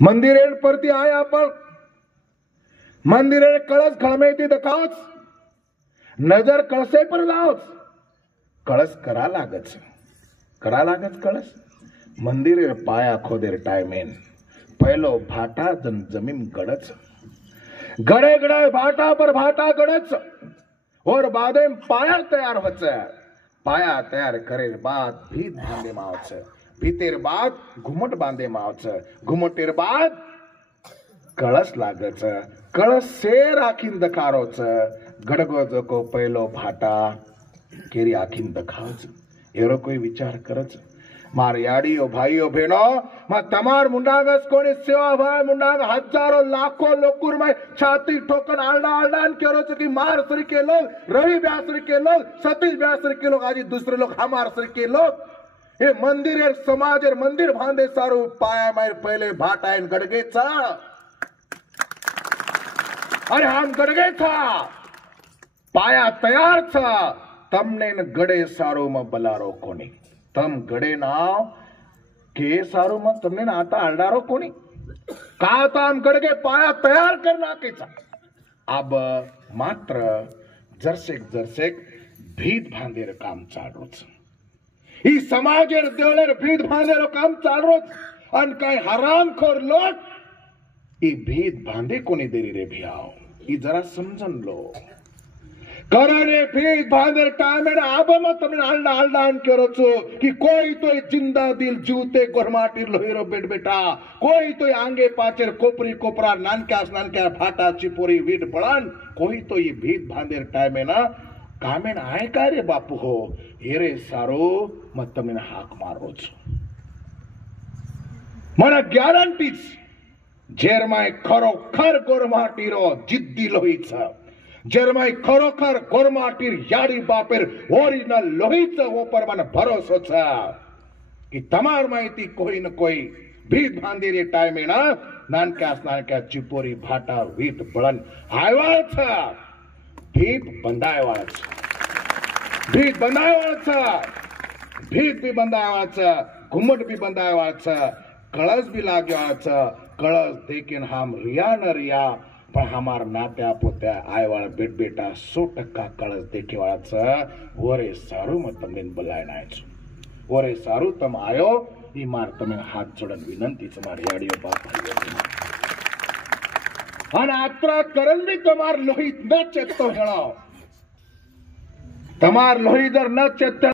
मंदिरे परती आए आपण मंदिरे कळस खळमेती दखावच नजर कळसे पर लावच कळस करा लागच कळस मंदिरे पाया खोदेर टाइमेन पहलो भाटा जमीन गड़च गड़े गड़े भाटा पर भाटा गड़च और बादे पाया तैयार होच पाया तैयार करे बाद भीत बांधे मावच भीतेर बाद घुमट बांधे मावच घुमटेर बाद कळस लागच कळस से राखीन दखारोच गडगो जको पहलो भाटा केरी आखीन दखावच एरो कोई विचार करच मार याड़ियों भाइयों बहनों मैं तमार मुंडागस कोणी सेवा भाई मुंडाग हजारों लाखों लोकुर में छाती ठोकन आलडा आलडान केरो की मार सर के लोग रवि व्यासर के लोग सतीश व्यासर के लोग आज दूसरे लोग हमार सर के लोग ये मंदिर समाज मंदिर बांधे सारू पाया मार पहले भाटायन गड़गे था अरे हम गड़गे था पाया तैयार था तमने गड़े सारो में बलारो कोनी तम गड़े नाव के सारो मत तमने आता आलडारो कोणी का ताम गड़गे पाया तैयार करना के अब मात्र जरसेक भीत बांधेर काम चालूच ही समाजेर देवलेर भीत बांधेर काम चालूच अन काय हरामखोर लोक ई भीत बांधे कोणी देरी रे भियाव ई जरा समजन लो करने भीत बांधेर टाइमेर अब मत तमने आलडा आलडान करो छो कि कोई तो जिंदा दिल जूते गोरमाटीर लोहिरो बेट बेटा कोई तो आंगे पाचेर कोपरी कोपरा नानक्यास नानक्या फाटा चिपोरी वीट बळान कोई तो ये भीत बांधेर टाइमे ना कामेन आय का रे बापू हो हेरे सारो मत तमने हाक मारो छो मन गॅरंटीच जेरमाय खरोखर गोरमाटीरो जिद्दी लोहीचा जरमाई खरोखर गोरमाटीर याडी बापेर ओरिजिनल लोहीच ओपर मन भरोसो छ कि तमार माहिती कोई न कोई भीत बांधेरे टाइमे ना नानक्या चिपोरी भाटा वीट बळन आयवाळ छ भीत बंधायवाळ छ भीत बंधायवाळ छ भीत भी बंधायवाळ छ घुमट भी बंधायवाळ छ कळस भी लाग्यावाळ छ कळस देखेन हम रिया न रिया पण हमार नात्या पोत्या आयवाळ बेट बेटा 100% कळस देखे वाला ओरे सारू मत तमने बुलाय नाच ओरे सारू तम आयो ई मार तमे हाथ जोड़न विनंती तुम्हारी याडियो बाप अन आत्रा करन भी तमार लोही न चेतो हेळो तमार लोही जर न चेत